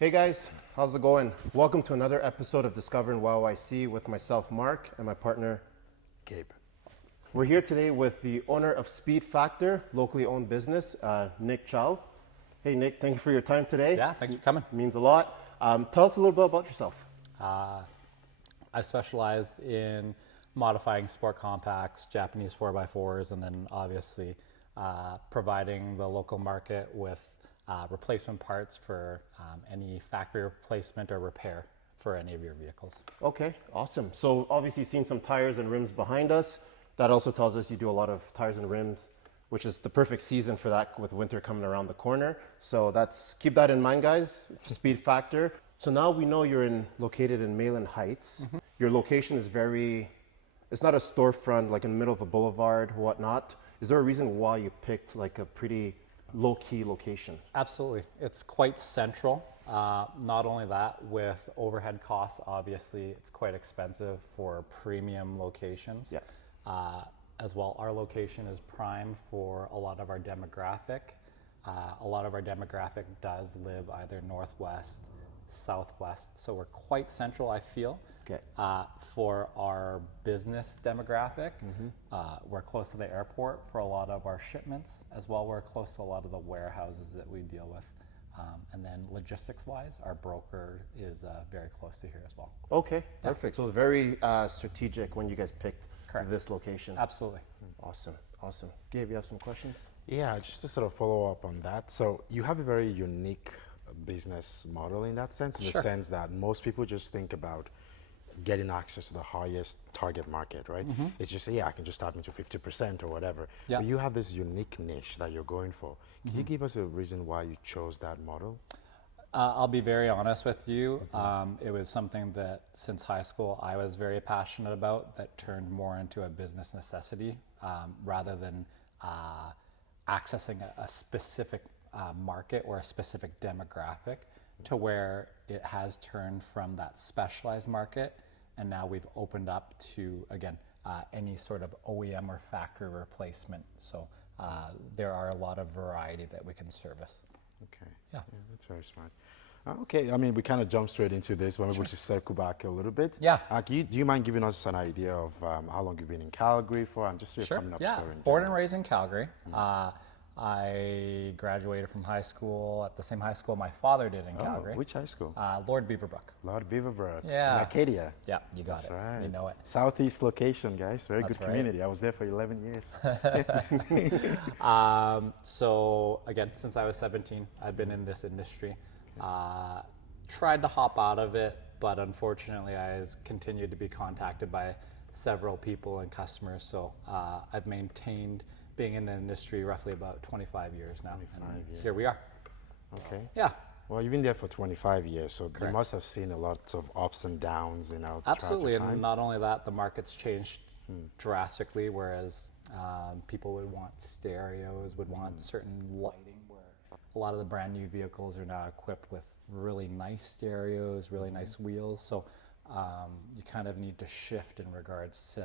Hey guys, how's it going? Welcome to another episode of Discovering Wow I See with myself, Mark, and my partner, Gabe. We're here today with the owner of Speed Factor, locally owned business, Nick Chow. Hey Nick, thank you for your time today. Yeah, thanks for coming. Means a lot. Tell us a little bit about yourself. I specialize in modifying sport compacts, Japanese 4x4s, and then obviously providing the local market with replacement parts for any factory replacement or repair for any of your vehicles. Okay, awesome. So obviously seen some tires and rims behind us. That also tells us you do a lot of tires and rims, which is the perfect season for that with winter coming around the corner. So keep that in mind, guys. Speed Factor. So now we know you're located in Mayland Heights. Mm-hmm. Your location is it's not a storefront like in the middle of a boulevard or whatnot. Is there a reason why you picked like a pretty low-key location? Absolutely. It's quite central. Not only that, with overhead costs, obviously, it's quite expensive for premium locations. Yeah. As well, our location is prime for a lot of our demographic. A lot of our demographic does live either northwest, southwest, so we're quite central, I feel. Okay. For our business demographic, we're close to the airport for a lot of our shipments. As well, we're close to a lot of the warehouses that we deal with. And then logistics-wise, our broker is very close to here as well. Okay, perfect. So it's very strategic when you guys picked this location. Absolutely. Awesome. Gabe, you have some questions? Yeah, just to sort of follow up on that. So you have a very unique business model in that sense, in the sense that most people just think about getting access to the highest target market, right? It's just, I can just tap into 50% or whatever. Yeah. But you have this unique niche that you're going for. Can you give us a reason why you chose that model? I'll be very honest with you. It was something that since high school I was very passionate about that turned more into a business necessity rather than accessing a specific market or a specific demographic, to where it has turned from that specialized market, and now we've opened up to, again, any sort of OEM or factory replacement. So there are a lot of variety that we can service. Okay. Yeah. That's very smart. Okay, I mean, we kind of jumped straight into this, but maybe we should circle back a little bit. Yeah. Do you mind giving us an idea of how long you've been in Calgary for, and just your coming up story? Born and raised in Calgary. I graduated from high school at the same high school my father did in Calgary. Which high school? Lord Beaverbrook. Lord Beaverbrook. Yeah. In Arcadia. Yeah, you got That's it. right. You know it. Southeast location, guys. Very That's good community. I was there for 11 years. So again, since I was 17, I've been in this industry. Tried to hop out of it, but unfortunately I continued to be contacted by several people and customers. So I've maintained being in the industry roughly about 25 years now. 25 years. Here we are. Okay. Yeah. Well, you've been there for 25 years, so Correct. you must have seen a lot of ups and downs, Absolutely, throughout your time. and not only that, the market's changed drastically, whereas people would want stereos, would want certain lighting, where a lot of the brand new vehicles are now equipped with really nice stereos, really nice wheels, so you kind of need to shift in regards to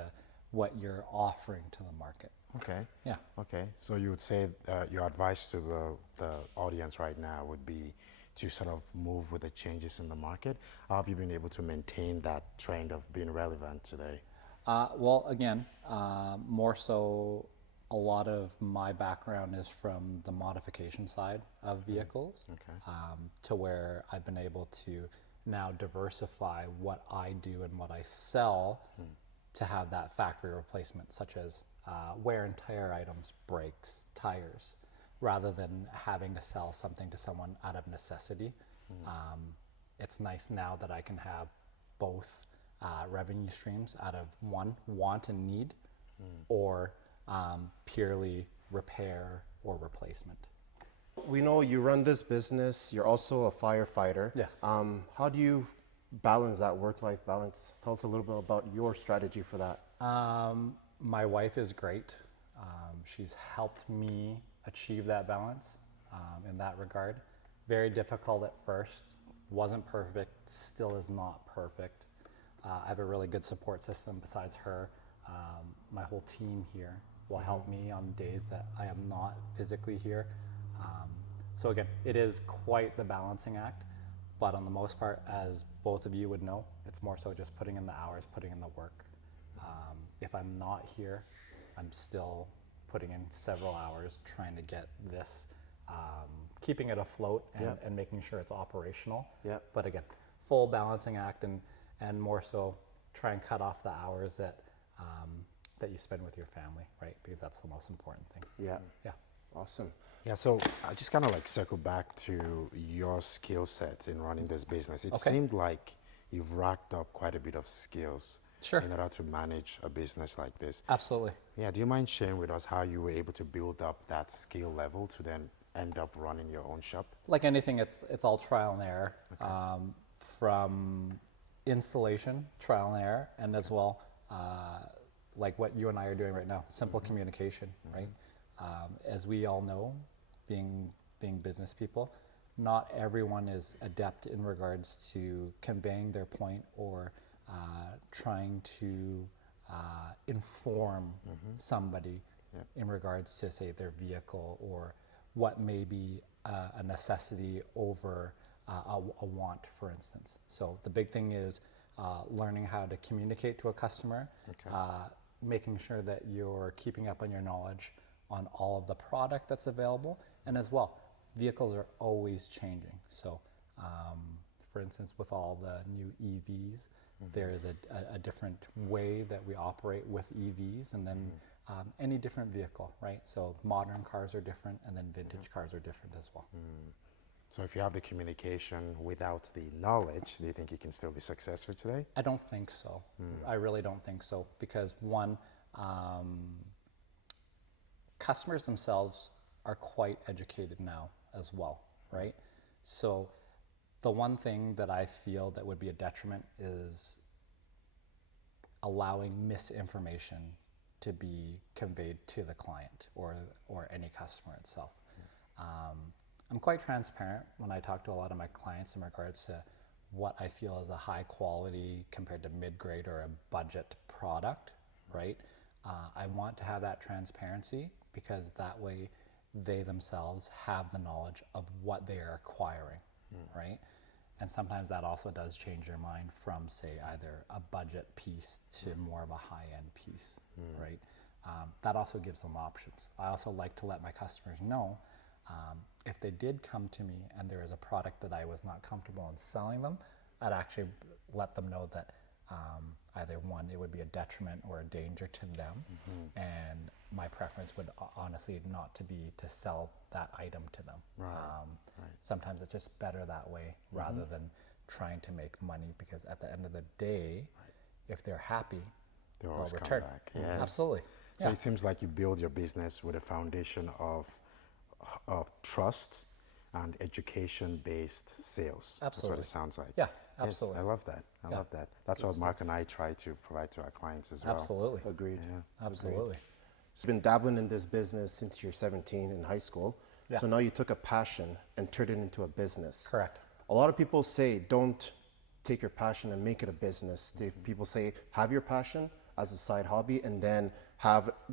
what you're offering to the market. Okay. Yeah. Okay. So you would say your advice to the audience right now would be to sort of move with the changes in the market. How have you been able to maintain that trend of being relevant today? Well, again, more so, a lot of my background is from the modification side of vehicles, to where I've been able to now diversify what I do and what I sell to have that factory replacement, such as wear and tear items, brakes, tires, rather than having to sell something to someone out of necessity. It's nice now that I can have both revenue streams out of one, want and need, or purely repair or replacement. We know you run this business. You're also a firefighter. Yes. How do you balance that work-life balance? Tell us a little bit about your strategy for that. My wife is great. She's helped me achieve that balance in that regard. Very difficult at first. Wasn't perfect. Still is not perfect. I have a really good support system besides her. My whole team here will help me on days that I am not physically here. So again, it is quite the balancing act. But on the most part, as both of you would know, it's more so just putting in the hours, putting in the work. If I'm not here, I'm still putting in several hours trying to get this, keeping it afloat and making sure it's operational. Yep. But again, full balancing act and more so try and cut off the hours that that you spend with your family, right? Because that's the most important thing. Yeah. Yeah. Awesome. Yeah, so I just kind of like circle back to your skill sets in running this business. It Okay. seemed like you've racked up quite a bit of skills Sure. in order to manage a business like this. Absolutely. Yeah, do you mind sharing with us how you were able to build up that skill level to then end up running your own shop? Like anything, it's all trial and error. From installation, trial and error, and as well, like what you and I are doing right now, simple communication, right? As we all know, being business people, not everyone is adept in regards to conveying their point or trying to inform somebody in regards to, say, their vehicle or what may be a necessity over a want, for instance. So the big thing is learning how to communicate to a customer, making sure that you're keeping up on your knowledge on all of the product that's available, and as well, vehicles are always changing. So, for instance, with all the new EVs, there is a different way that we operate with EVs, and then any different vehicle, right? So modern cars are different, and then vintage cars are different as well. So if you have the communication without the knowledge, do you think you can still be successful today? I don't think so. I really don't think so, because one, customers themselves are quite educated now as well, right? So the one thing that I feel that would be a detriment is allowing misinformation to be conveyed to the client or any customer itself. I'm quite transparent when I talk to a lot of my clients in regards to what I feel is a high quality compared to mid-grade or a budget product, right? I want to have that transparency because that way they themselves have the knowledge of what they are acquiring, right? And sometimes that also does change your mind from, say, either a budget piece to more of a high-end piece, right? That also gives them options. I also like to let my customers know if they did come to me and there is a product that I was not comfortable in selling them, I'd actually let them know that either one, it would be a detriment or a danger to them, and my preference would honestly not to be to sell that item to them. Sometimes it's just better that way rather than trying to make money, because at the end of the day, if they're happy, They'll they'll always come return. back. Yes. Absolutely. So Yeah. it seems like you build your business with a foundation of trust and education-based sales. That's what Absolutely. it sounds like. Yeah, Yes, absolutely. I love that. I love that. That's what Mark and I try to provide to our clients as well. Absolutely. Agreed. Absolutely. So you've been dabbling in this business since you're 17 in high school. Yeah. So now you took a passion and turned it into a business. Correct. A lot of people say, don't take your passion and make it a business. People say, have your passion as a side hobby and then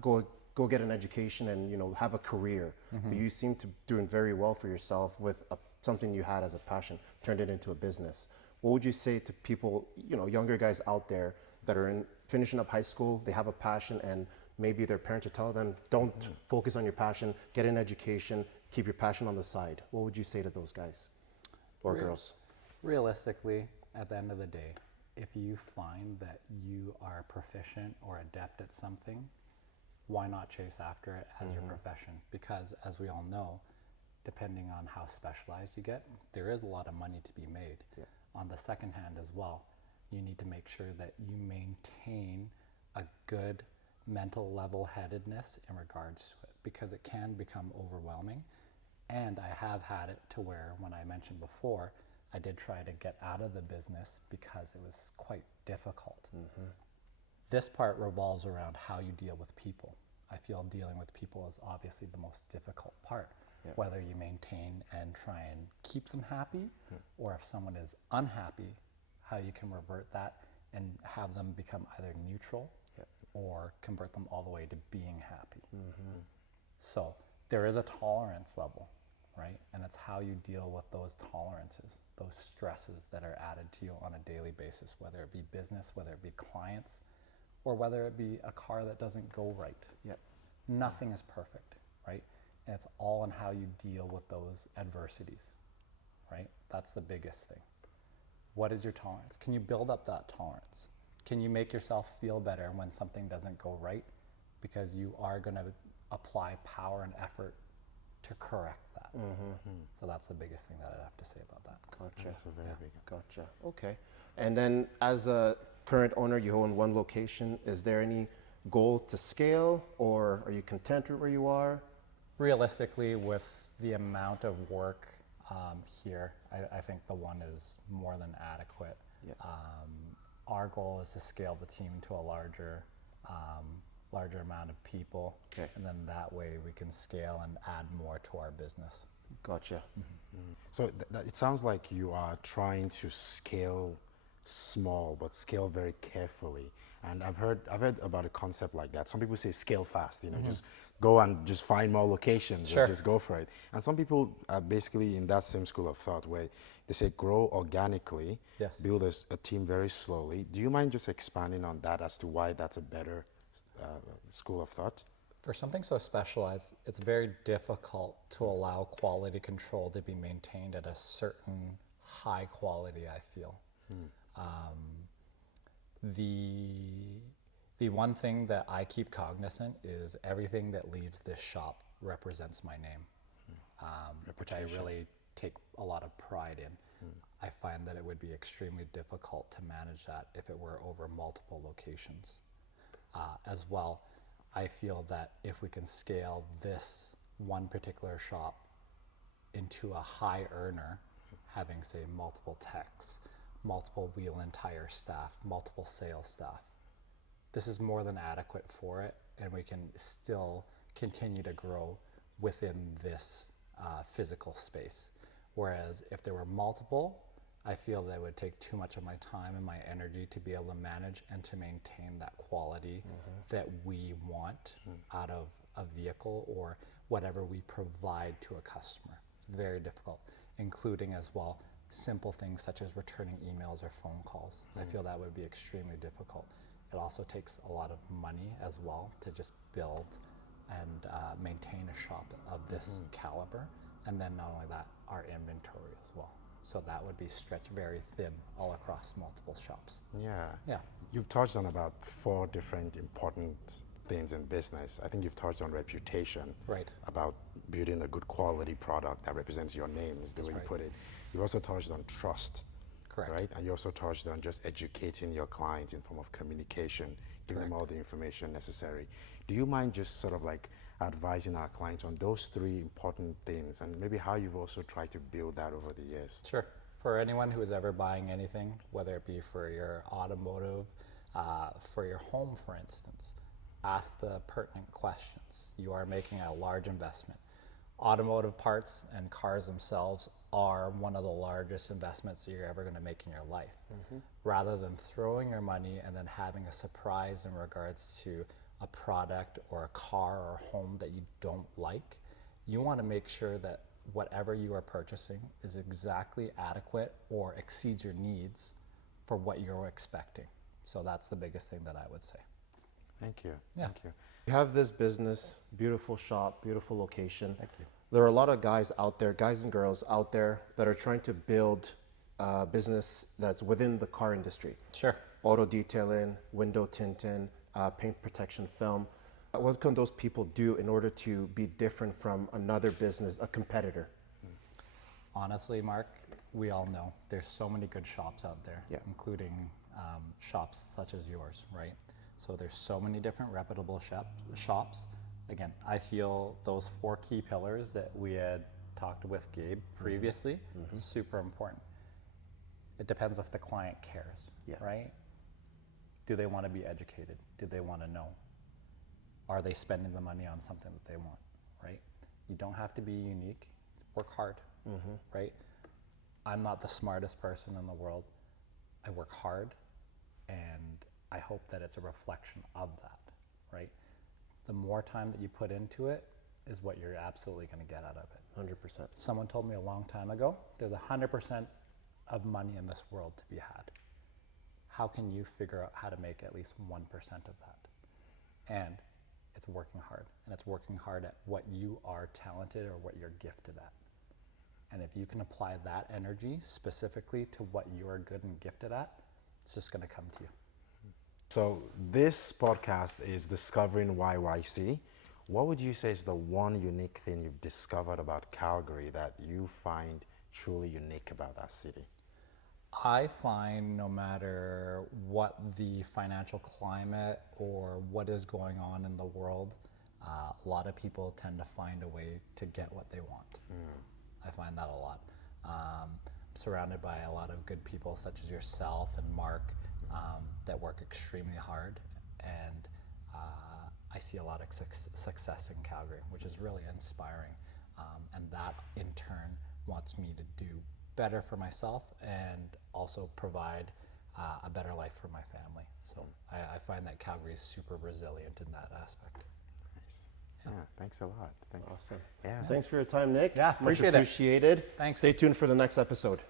go get an education and have a career. But you seem to doing very well for yourself with something you had as a passion, turned it into a business. What would you say to people, younger guys out there that are finishing up high school, they have a passion, and maybe their parents are telling them, don't focus on your passion, get an education, keep your passion on the side. What would you say to those guys or girls? Realistically, at the end of the day, if you find that you are proficient or adept at something, why not chase after it as your profession? Because as we all know, depending on how specialized you get, there is a lot of money to be made. Yeah. On the second hand as well, you need to make sure that you maintain a good mental level-headedness in regards to it, because it can become overwhelming. And I have had it to where, when I mentioned before, I did try to get out of the business because it was quite difficult. This part revolves around how you deal with people. I feel dealing with people is obviously the most difficult part. Yeah. Whether you maintain and try and keep them happy, or if someone is unhappy, how you can revert that and have them become either neutral or convert them all the way to being happy. So there is a tolerance level, right? And it's how you deal with those tolerances, those stresses that are added to you on a daily basis, whether it be business, whether it be clients, or whether it be a car that doesn't go right. Yep. Nothing is perfect, right? And it's all in how you deal with those adversities, right? That's the biggest thing. What is your tolerance? Can you build up that tolerance? Can you make yourself feel better when something doesn't go right? Because you are going to apply power and effort to correct that. So that's the biggest thing that I'd have to say about that. Gotcha. That's a very big. Gotcha. Okay. And then as a current owner, you own one location. Is there any goal to scale, or are you content with where you are? Realistically, with the amount of work here, I think the one is more than adequate. Yeah. Our goal is to scale the team to a larger amount of people, Okay. and then that way we can scale and add more to our business. Gotcha. So it sounds like you are trying to scale small, but scale very carefully. And I've heard about a concept like that. Some people say scale fast, just go and just find more locations Sure. and just go for it. And some people are basically in that same school of thought where they say grow organically, Yes. build a team very slowly. Do you mind just expanding on that as to why that's a better school of thought? For something so specialized, it's very difficult to allow quality control to be maintained at a certain high quality, I feel. The one thing that I keep cognizant is everything that leaves this shop represents my name, which I really take a lot of pride in. I find that it would be extremely difficult to manage that if it were over multiple locations. As well, I feel that if we can scale this one particular shop into a high earner, having say multiple techs, multiple wheel and tire staff, multiple sales staff, this is more than adequate for it, and we can still continue to grow within this physical space. Whereas if there were multiple, I feel that it would take too much of my time and my energy to be able to manage and to maintain that quality that we want out of a vehicle or whatever we provide to a customer. It's very difficult, including as well simple things such as returning emails or phone calls. I feel that would be extremely difficult. It also takes a lot of money as well to just build and maintain a shop of this caliber. And then not only that, our inventory as well. So that would be stretched very thin all across multiple shops. Yeah. Yeah. You've touched on about 4 different important things in business. I think you've touched on reputation. Right. About building a good quality product that represents your name is the way you put it. You've also touched on trust. Correct. Right? And you also touched on just educating your clients in form of communication, giving them all the information necessary. Do you mind just sort of like advising our clients on those 3 important things and maybe how you've also tried to build that over the years? Sure. For anyone who is ever buying anything, whether it be for your automotive, for your home, for instance, ask the pertinent questions. You are making a large investment. Automotive parts and cars themselves are one of the largest investments that you're ever going to make in your life. Rather than throwing your money and then having a surprise in regards to a product or a car or a home that you don't like, you want to make sure that whatever you are purchasing is exactly adequate or exceeds your needs for what you're expecting. So that's the biggest thing that I would say. Thank you. Yeah. Thank you. You have this business, beautiful shop, beautiful location. Thank you. There are a lot of guys out there, guys and girls out there that are trying to build a business that's within the car industry. Sure. Auto detailing, window tinting, paint protection film. What can those people do in order to be different from another business, a competitor? Honestly, Mark, we all know there's so many good shops out there, Yeah. including shops such as yours, right? So there's so many different reputable shops. Again, I feel those 4 key pillars that we had talked with Gabe previously, super important. It depends if the client cares, Yeah. right? Do they want to be educated? Do they want to know? Are they spending the money on something that they want, right? You don't have to be unique. Work hard, right? I'm not the smartest person in the world. I work hard, and I hope that it's a reflection of that, right? The more time that you put into it is what you're absolutely going to get out of it. 100%. Someone told me a long time ago, there's 100% of money in this world to be had. How can you figure out how to make at least 1% of that? And it's working hard. And it's working hard at what you are talented or what you're gifted at. And if you can apply that energy specifically to what you are good and gifted at, it's just going to come to you. So this podcast is Discovering YYC. What would you say is the one unique thing you've discovered about Calgary that you find truly unique about that city? I find no matter what the financial climate or what is going on in the world, a lot of people tend to find a way to get what they want. I find that a lot. Surrounded by a lot of good people such as yourself and Mark that work extremely hard, and I see a lot of success in Calgary, which is really inspiring, and that in turn wants me to do better for myself and also provide a better life for my family. So I find that Calgary is super resilient in that aspect. Nice. Yeah, thanks a lot. Thanks. Awesome. Yeah. Thanks for your time, Nick. Yeah, Much appreciate it. appreciated. Thanks. Stay tuned for the next episode.